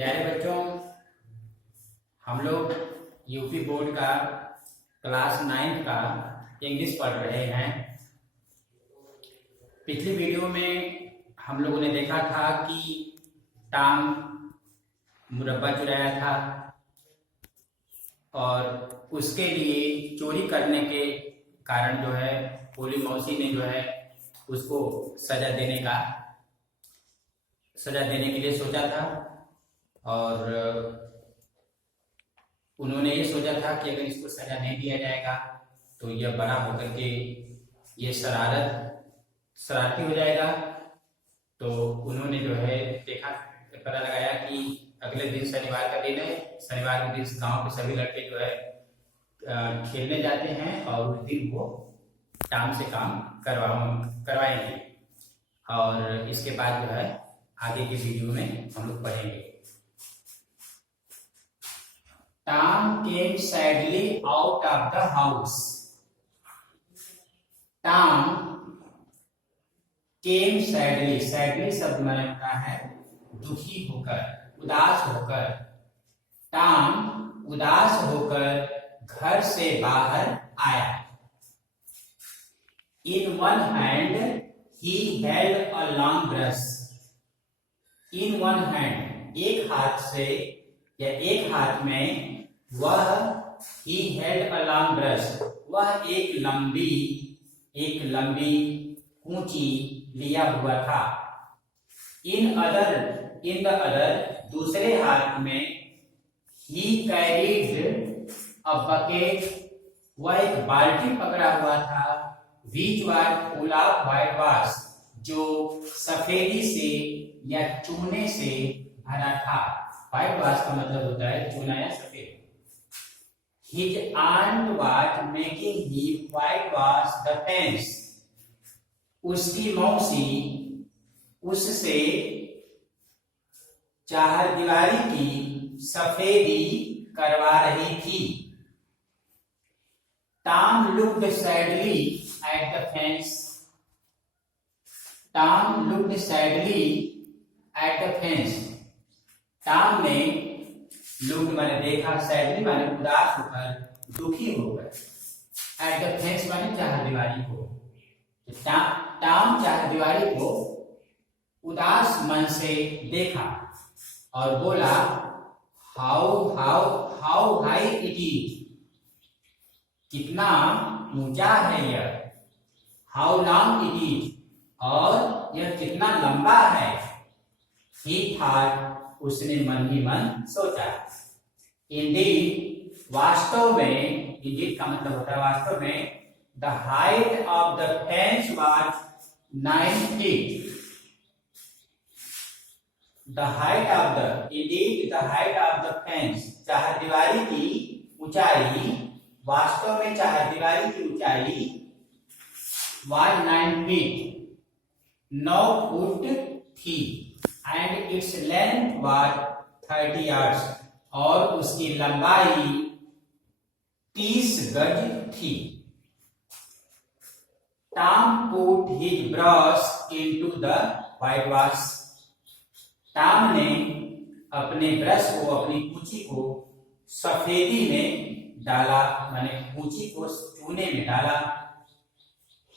प्यारे बच्चों, हम लोग यूपी बोर्ड का क्लास 9 का इंग्लिश पढ़ रहे हैं। पिछली वीडियो में हम लोगों ने देखा था कि टॉम मुरब्बा चुराया था और उसके लिए चोरी करने के कारण जो है पोली मौसी ने जो है उसको सजा देने के लिए सोचा था। और उन्होंने ये सोचा था कि अगर इसको सजा नहीं दिया जाएगा तो यह बड़ा होकर के ये शरारती हो जाएगा। तो उन्होंने जो है पता लगाया कि अगले दिन शनिवार का दिन है। शनिवार के दिन गांव के सभी लड़के जो है खेलने जाते हैं और उस दिन वो टॉम से काम करवाएंगे। और इसके बाद जो है आगे की वीडियो में हम लोग पढ़ेंगे। Tom came sadly out of the house. Tom came sadly. Sadly शब्द माने होता है दुखी होकर, उदास होकर। Tom उदास होकर घर से बाहर आया। In one hand he held a long brush. In one hand एक हाथ से या एक हाथ में वह he held a long brush, वह एक लंबी कूंची लिया हुआ था। In the other दूसरे हाथ में he carried a bucket, वह एक बाल्टी पकड़ा हुआ था। which was full of whitewash, जो सफेदी से या चूने से भरा था। व्हाइट वॉश का मतलब होता है चूना या सफेद। His aunt was making him whitewash the fence. उसकी मौसी उससे चारदीवारी की सफेदी करवा रही थी। Tom looked sadly at the fence. Tom looked sadly at the fence. Tom ने लुक माने देखा, सैडली माने उदास होकर, दुखी होकर, एट द फेंस माने चारदीवारी को। टॉम चारदीवारी को उदास मन से देखा और बोला हाउ हाई इट इज, कितना ऊंचा है यह। हाउ लॉन्ग इट इज, और यह कितना लंबा है। ही थॉट, उसने मन ही मन सोचा। इंडीड वास्तव में, इंडीड का मतलब होता है वास्तव में, the height of the fence was 9 feet. The height of the, indeed the height of the fence, चारदीवारी की ऊंचाई, वास्तव में चारदीवारी की ऊंचाई वाज 9 feet, 9 फुट थी। And its length was 30 yards, और उसकी लंबाई 30 गज थी। Tom put his brush into the whitewash, Tom ने अपने ब्रश को, अपनी कूंची को सफेदी में डाला, माने कूंची को चूने में डाला।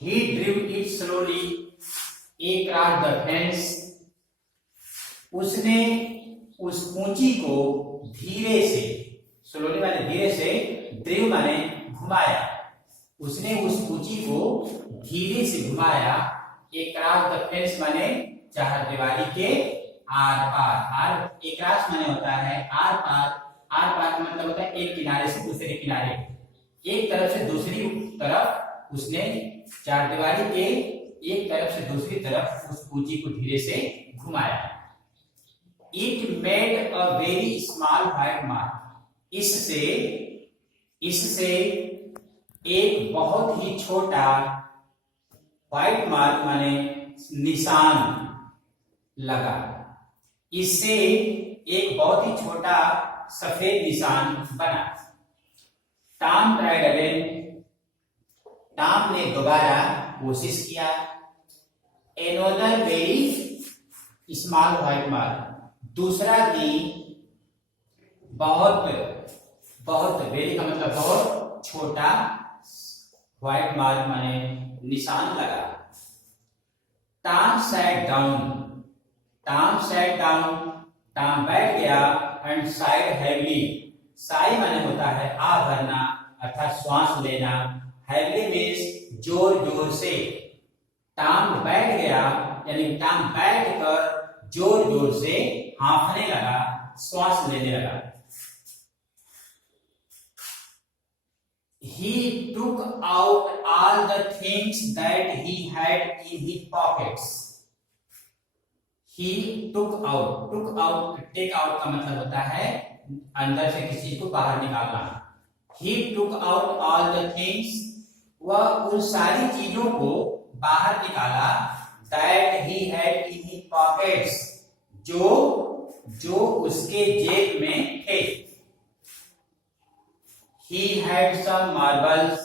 He drove it slowly across the fence, उसने उस कूंची को धीरे से, स्लोली माने धीरे से, ड्रिव माने घुमाया, उसने उस कूंची को धीरे से घुमाया। अक्रॉस द फेंस माने चारदीवारी के आर पार। अक्रॉस माने होता है आर पार का मतलब होता है एक किनारे से दूसरे किनारे, एक तरफ से दूसरी तरफ उसने चारदीवारी के एक तरफ से दूसरी तरफ उस कूंची को धीरे से घुमाया। It made a very small white mark. इससे एक बहुत ही छोटा व्हाइट मार्क माने निशान लगा। इससे एक बहुत ही छोटा सफेद निशान बना। टॉम ट्राइड अगेन, टॉम ने दोबारा कोशिश किया। Another very small white mark, दूसरा भी बहुत बहुत, वेरी का मतलब बहुत छोटा, व्हाइट मार्क माने निशान लगा। Tom sat down, Tom sat down, Tom बैठ गया एंड साइड हैवीली, साई माने होता है आ भरना अर्थात श्वास लेना, हैवीली मीन्स जोर जोर से। टॉम बैठ गया यानी टॉम बैठ कर जोर जोर से हांफने लगा, श्वास लेने लगा। He took out all the things that he had in his pockets. He took out, take out का मतलब होता है अंदर से किसी चीज को बाहर निकालना। He took out all the things, वह उन सारी चीजों को बाहर निकाला, that he had in his pockets, जो उसके जेब में थे। He had some marbles,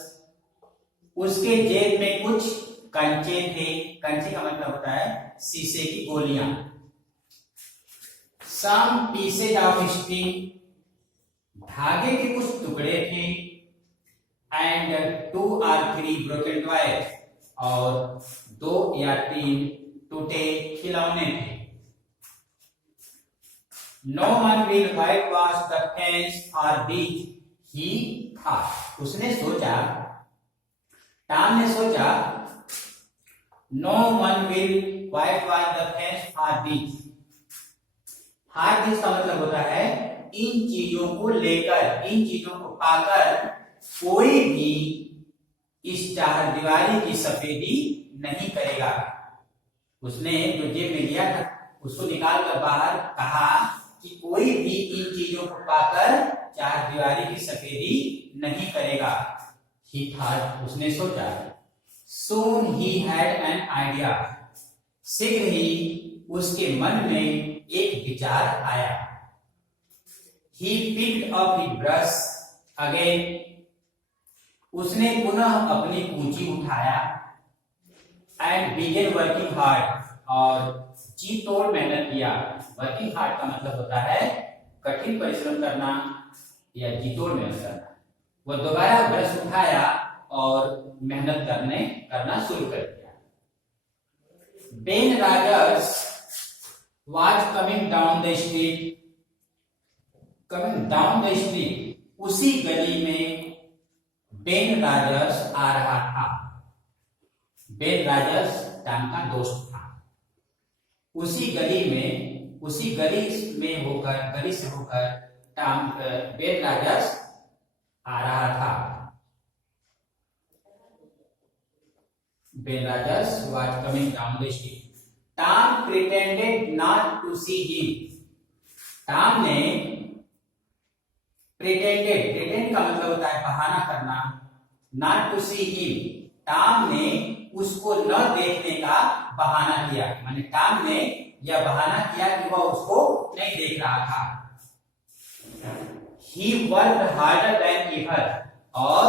उसके जेब में कुछ कंचे थे, कंचे का मतलब होता है शीशे की गोलियां। Some pieces of string, धागे के कुछ टुकड़े थे, and 2 or 3 broken toys, और 2 या 3 टूटे खिलौने थे। No one will whitewash the fence for these, he thought, उसने सोचा, टॉम ने सोचा, no one will whitewash the fence for these, for these का मतलब होता है इन चीजों को लेकर, इन चीजों को पाकर कोई भी इस चारदीवारी की सफेदी नहीं करेगा। उसने जो जेब में लिया था उसको निकाल कर बाहर कहा कि कोई भी इन चीजों को पाकर चारदीवारी की सफेदी नहीं करेगा। He thought, उसने सोचा। Soon he had an idea, शीघ्र ही उसके मन में एक विचार आया। He picked up his brush again, उसने पुनः अपनी कूंची उठाया, and began working hard, और जी तोड़ मेहनत किया। वर्किंग हार्ड का मतलब होता है कठिन परिश्रम करना या जी तोड़ मेहनत करना। वह दोबारा ब्रश उठाया और मेहनत करना शुरू कर दिया। Ben Rogers was coming down the street, उसी गली में बेन राजर्स आ रहा था। बेन राजर्स टॉम का दोस्त था। उसी गली से होकर टॉम बेन राजर्स आ रहा था। Ben Rogers was coming down the street. Tom pretended not to see him. Tom ने pretend का मतलब होता है बहाना करना, not to see him, Tom ने उसको न देखने का बहाना किया। माने टॉम ने यह बहाना किया कि वह उसको नहीं देख रहा था। He worked harder than ever, और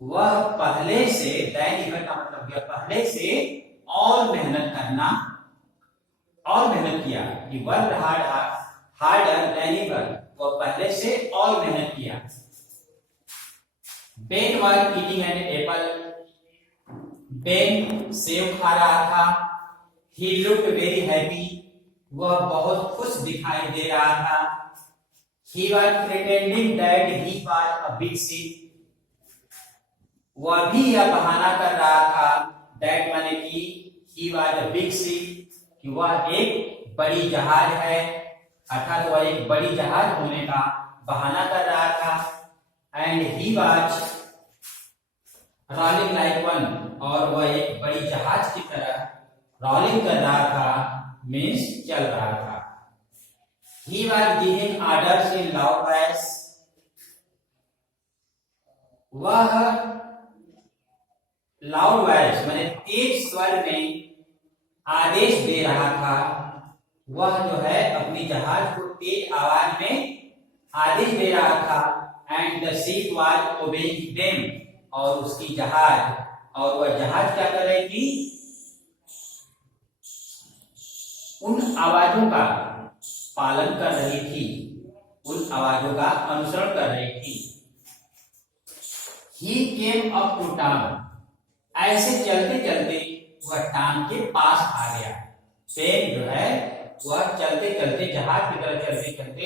वह पहले से, than ever का मतलब यह पहले से और मेहनत किया। He worked harder than ever, वह पहले से और मेहनत किया। Ben was eating an apple, Ben सेब खा रहा था। He looked very happy, वह बहुत खुश दिखाई दे रहा था। He was pretending that he was a big ship, वह भी यह बहाना कर रहा था, that माने कि he was a big ship, कि वह एक बड़ी जहाज है, अर्थात वह एक बड़ी जहाज होने का बहाना कर रहा था। And he was rolling like one, और वह एक बड़ी जहाज की तरह रोलिंग कर रहा था, मीन्स चल रहा था। He was giving orders in loud voice, वह लाउड वॉइस माने तेज स्वर में आदेश दे रहा था। वह जो है अपनी जहाज को तेज आवाज में आदेश दे रहा था। And the ship was obeying them, और उसकी जहाज, और वह जहाज क्या कर रही थी, उन आवाजों का पालन कर रही थी। उन आवाजों का अनुसरण कर रही थी। He came up to town. ऐसे चलते चलते वह टाउन के पास आ गया। पेन जो है वह चलते चलते जहाज की तरह चलते चलते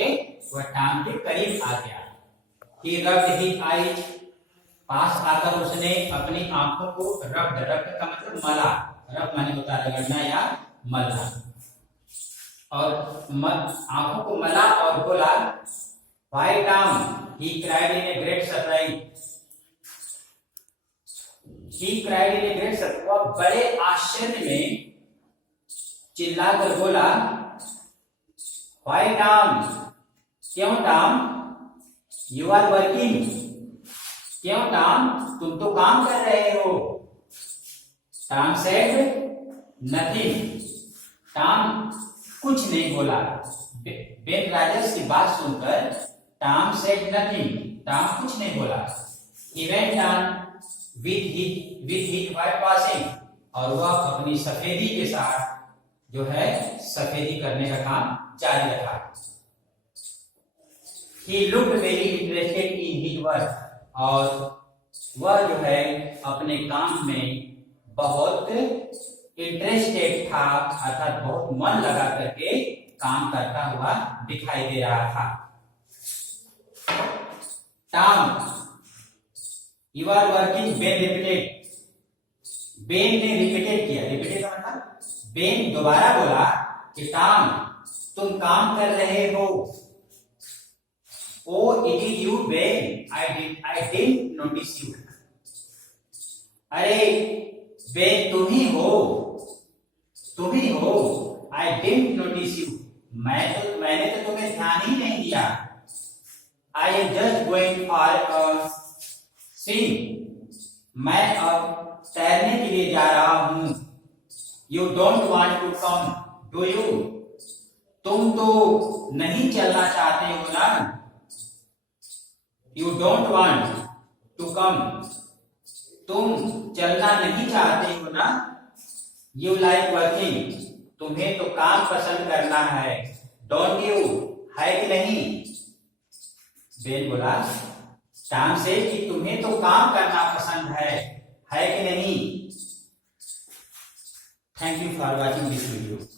वह टाउन के करीब आ गया। He rubbed his eyes. पास आकर उसने अपनी आंखों को रब का मतलब मला, रब माने होता है रगड़ना या मलना, और आंखों को मला और बोला Why Tom? He cried in a great surprise. He cried in a great surprise. वह बड़े आश्चर्य में चिल्लाकर बोला Why Tom? क्यों टॉम? You are working. क्यों टॉम? तुम तो काम कर रहे हो। Tom said nothing. टॉम कुछ नहीं बोला। बेन राजर्स की बात सुनकर टॉम said nothing. टॉम कुछ नहीं बोला। He went on with his whitewashing. और वह अपनी सफेदी के साथ जो है सफेदी करने का काम जारी रखा। He looked very interested in his work. और वह जो है अपने काम में बहुत इंटरेस्टेड था, अर्थात बहुत मन लगा करके काम करता हुआ दिखाई दे रहा था। Tom, you are working, Ben repeated. Ben ने रिपीटेड किया। रिपीटेड का मतलब बेन दोबारा बोला कि टॉम तुम काम कर रहे हो। Oh, it is you, Ben. I didn't notice you. अरे बेन तुम ही हो। I didn't notice you. मैंने तो तुम्हें ध्यान ही नहीं दिया। I am just going for a swim. मैं अब तैरने के लिए जा रहा हूँ। You don't want to come, do you? तुम तो नहीं चलना चाहते हो ना? You don't want to come. तुम चलना नहीं चाहते हो ना? You like working. तुम्हें तो काम पसंद करना है। Don't you? है कि नहीं? बेन बोला टॉम से कि तुम्हें तो काम करना पसंद है कि नहीं? Thank you for watching this video.